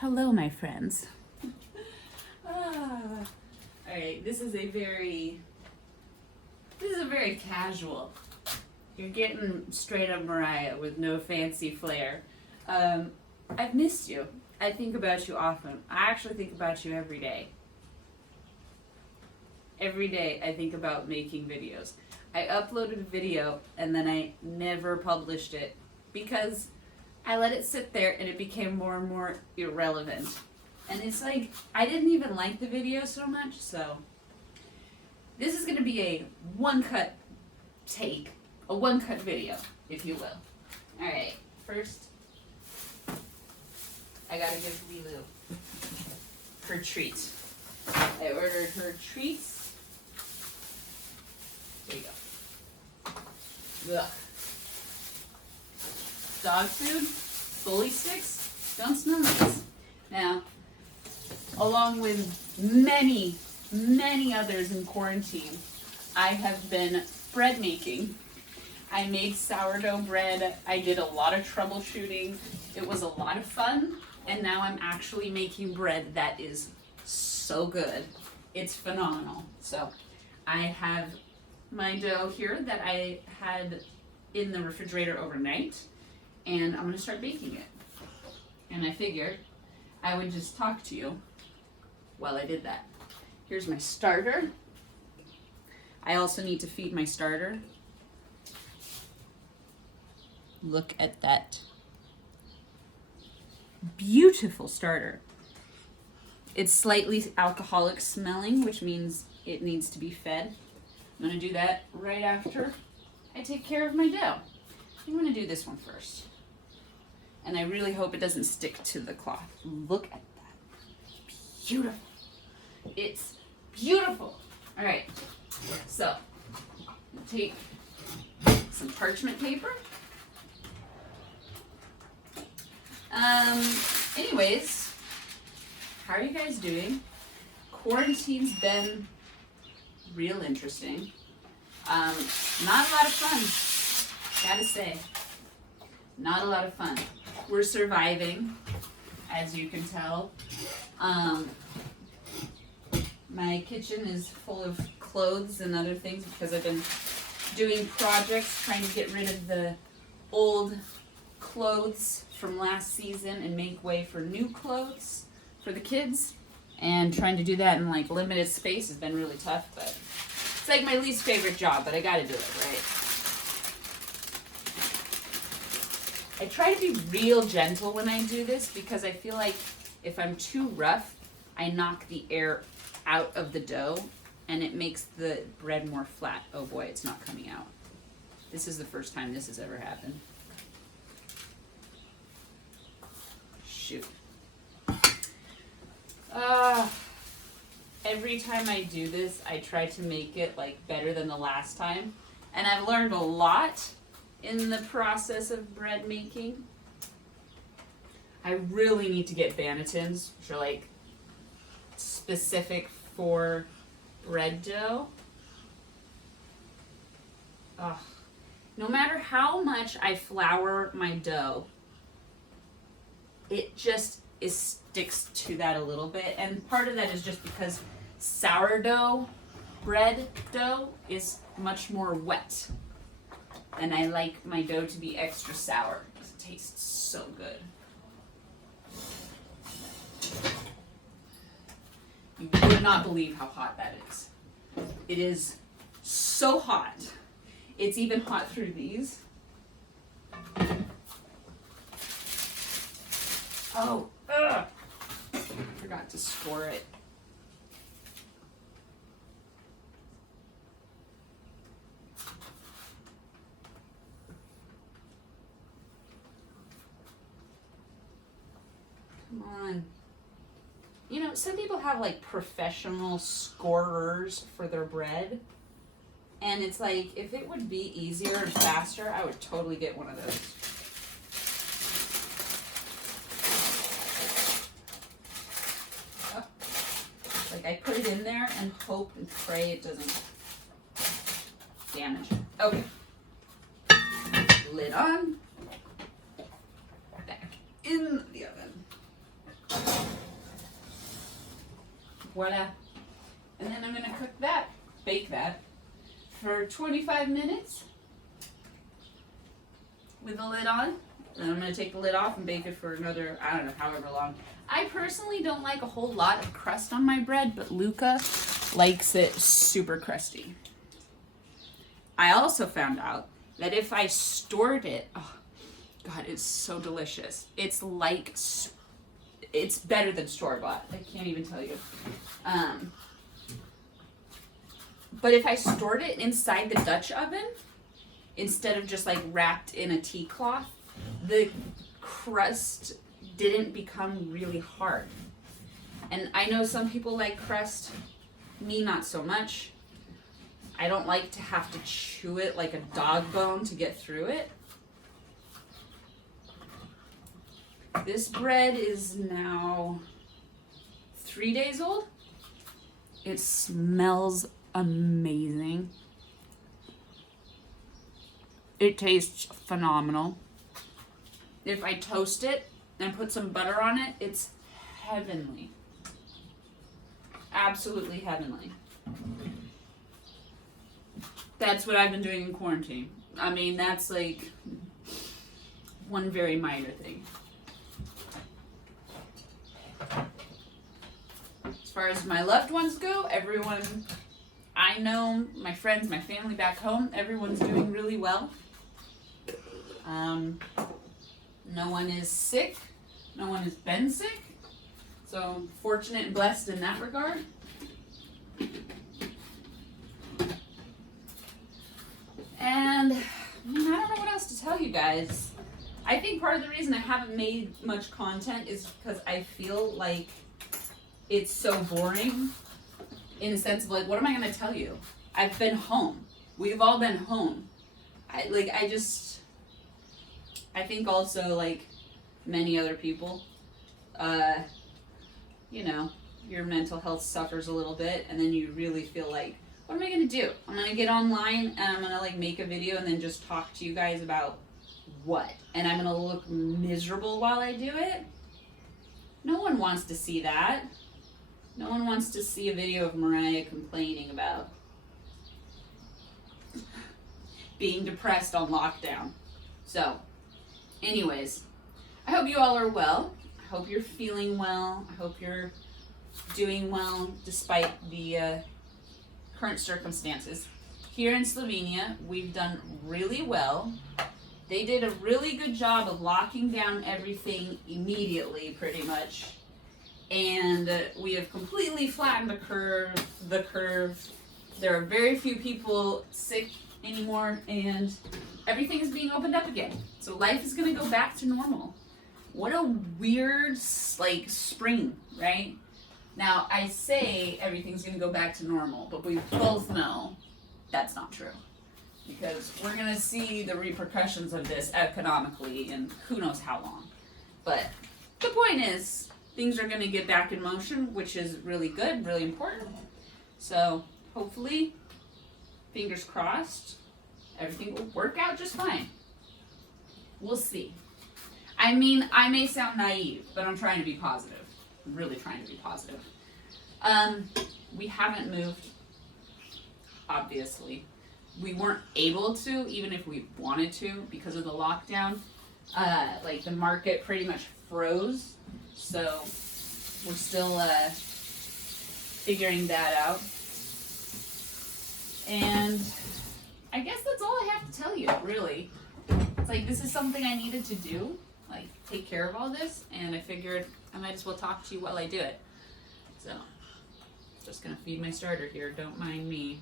Hello, my friends. All right, this is a very casual. You're getting straight up Mariah with no fancy flair. I've missed you. I think about you often. I actually think about you every day. Every day I think about making videos. I uploaded a video and then I never published it because I let it sit there and it became more and more irrelevant. And it's like, I didn't even like the video so much, so this is going to be a one-cut take, a one-cut video, if you will. Alright, first, I gotta give Lilu her treat. I ordered her treats. There you go. Ugh. Dog food, bully sticks, don't smell these. Now, along with many others in quarantine, I have been bread making. I made sourdough bread. I did a lot of troubleshooting. It was a lot of fun, and now I'm actually making bread that is so good. It's phenomenal. So I have my dough here that I had in the refrigerator overnight, and I'm going to start baking it. And I figured I would just talk to you while I did that. Here's my starter. I also need to feed my starter. Look at that beautiful starter. It's slightly alcoholic smelling, which means it needs to be fed. I'm going to do that right after I take care of my dough. I'm going to do this one first. And I really hope it doesn't stick to the cloth. Look at that. Beautiful. It's beautiful. All right. So, take some parchment paper. Anyways, how are you guys doing? Quarantine's been real interesting. Not a lot of fun, gotta say. Not a lot of fun. We're surviving, as you can tell. My kitchen is full of clothes and other things because I've been doing projects trying to get rid of the old clothes from last season and make way for new clothes for the kids. And trying to do that in like limited space has been really tough, but it's like my least favorite job, but I gotta do it, right? I try to be real gentle when I do this because I feel like if I'm too rough, I knock the air out of the dough and it makes the bread more flat. Oh boy, it's not coming out. This is the first time this has ever happened. Shoot. Every time I do this, I try to make it like better than the last time. And I've learned a lot in the process of bread making. I really need to get bannetons, which are like specific for bread dough. Ugh. No matter how much I flour my dough, it just sticks to that a little bit. And part of that is just because sourdough bread dough is much more wet. And I like my dough to be extra sour because it tastes so good. You would not believe how hot that is. It is so hot. It's even hot through these. Oh, ugh. Forgot to score it. Come on. You know, some people have like professional scorers for their bread. And it's like, if it would be easier and faster, I would totally get one of those. Oh. Like I put it in there and hope and pray it doesn't damage it. Okay. Lid on. Back in the oven. Voila. And then I'm gonna cook that, bake that, for 25 minutes with the lid on. Then I'm gonna take the lid off and bake it for another, I don't know, however long. I personally don't like a whole lot of crust on my bread, but Luca likes it super crusty. I also found out that if I stored it, oh God, it's so delicious. It's like, it's better than store-bought. I can't even tell you. But if I stored it inside the Dutch oven, instead of just like wrapped in a tea cloth, the crust didn't become really hard. And I know some people like crust, me not so much. I don't like to have to chew it like a dog bone to get through it. This bread is now 3 days old. It smells amazing. It tastes phenomenal. If I toast it and put some butter on it, it's heavenly. Absolutely heavenly. That's what I've been doing in quarantine. I mean, that's like one very minor thing. As far as my loved ones go, everyone I know, my friends, my family back home, everyone's doing really well. No one is sick. No one has been sick. So fortunate and blessed in that regard. And I don't know what else to tell you guys. I think part of the reason I haven't made much content is because I feel like it's so boring in a sense of like, what am I going to tell you? I've been home. We've all been home. I think also like many other people, you know, your mental health suffers a little bit, and then you really feel like, what am I going to do? I'm going to get online and I'm going to like make a video and then just talk to you guys about what? And I'm going to look miserable while I do it? No one wants to see that. No one wants to see a video of Mariah complaining about being depressed on lockdown. So, anyways, I hope you all are well. I hope you're feeling well. I hope you're doing well despite the current circumstances. Here in Slovenia, we've done really well. They did a really good job of locking down everything immediately, pretty much. And we have completely flattened the curve. There are very few people sick anymore, and everything is being opened up again. So life is gonna go back to normal. What a weird, like, spring, right? Now, I say everything's gonna go back to normal, but we both know that's not true. Because we're gonna see the repercussions of this economically in who knows how long. But the point is, things are gonna get back in motion, which is really good, really important. So hopefully, fingers crossed, everything will work out just fine. We'll see. I mean, I may sound naive, but I'm trying to be positive. I'm really trying to be positive. We haven't moved, obviously. We weren't able to, even if we wanted to, because of the lockdown. Like, the market pretty much froze, so we're still figuring that out. And I guess that's all I have to tell you, really. It's like, this is something I needed to do, like, take care of all this, and I figured I might as well talk to you while I do it. So, just gonna feed my starter here, don't mind me.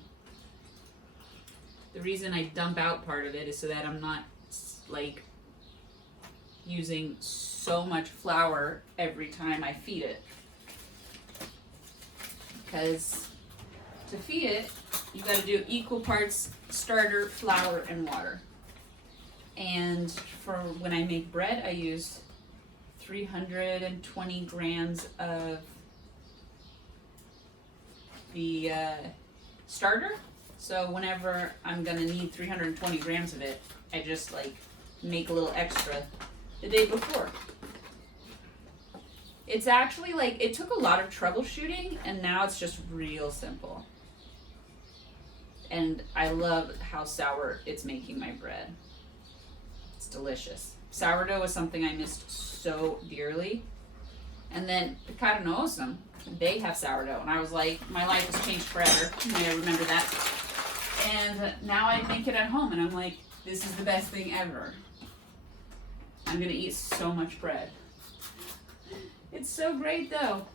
The reason I dump out part of it is so that I'm not, like, using so much flour every time I feed it. Because to feed it, you gotta do equal parts starter, flour, and water. And for when I make bread, I use 320 grams of the starter. So whenever I'm gonna need 320 grams of it, I just like make a little extra the day before. It's actually like, it took a lot of troubleshooting and now it's just real simple. And I love how sour it's making my bread. It's delicious. Sourdough is something I missed so dearly. And then Pecado no Awesome, they have sourdough. And I was like, my life has changed forever. You may remember that. And now I make it at home and I'm like, this is the best thing ever. I'm gonna eat so much bread. It's so great though.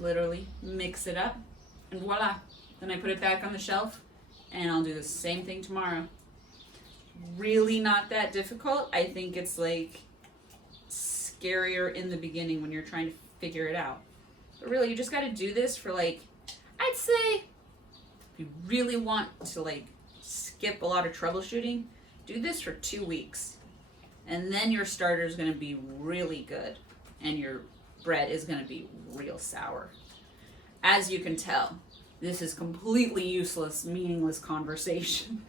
Literally mix it up and voila. Then I put it back on the shelf and I'll do the same thing tomorrow. Really not that difficult. I think it's like scarier in the beginning when you're trying to figure it out. But really, you just got to do this for like, I'd say, if you really want to like skip a lot of troubleshooting, do this for 2 weeks. And then your starter is going to be really good and your bread is going to be real sour. As you can tell, this is completely useless, meaningless conversation.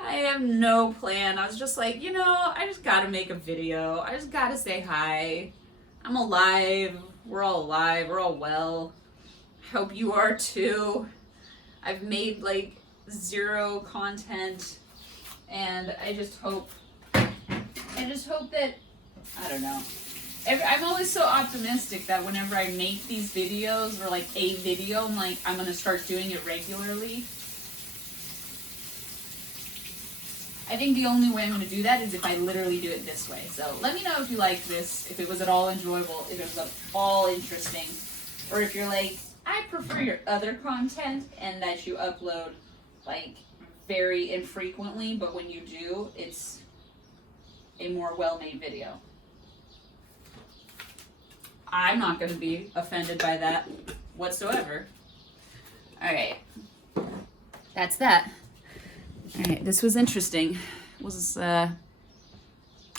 I have no plan. I was just like, you know, I just gotta make a video. I just gotta say hi. I'm alive. We're all alive. We're all well. I hope you are too. I've made like 0 content and I just hope that, I don't know. I'm always so optimistic that whenever I make these videos or like a video, I'm like, I'm gonna start doing it regularly. I think the only way I'm going to do that is if I literally do it this way. So let me know if you like this, if it was at all enjoyable, if it was at all interesting, or if you're like, I prefer your other content and that you upload like very infrequently, but when you do, it's a more well-made video. I'm not going to be offended by that whatsoever. All right. That's that. All right, this was interesting. It was, well,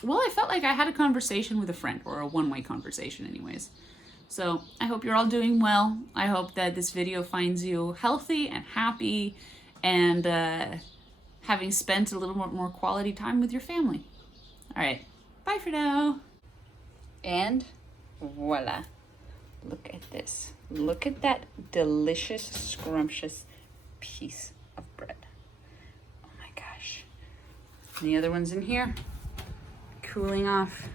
I felt like I had a conversation with a friend, or a one-way conversation anyways. So I hope you're all doing well. I hope that this video finds you healthy and happy and having spent a little more quality time with your family. All right, bye for now. And voila. Look at this. Look at that delicious, scrumptious piece of bread. And the other one's in here, cooling off.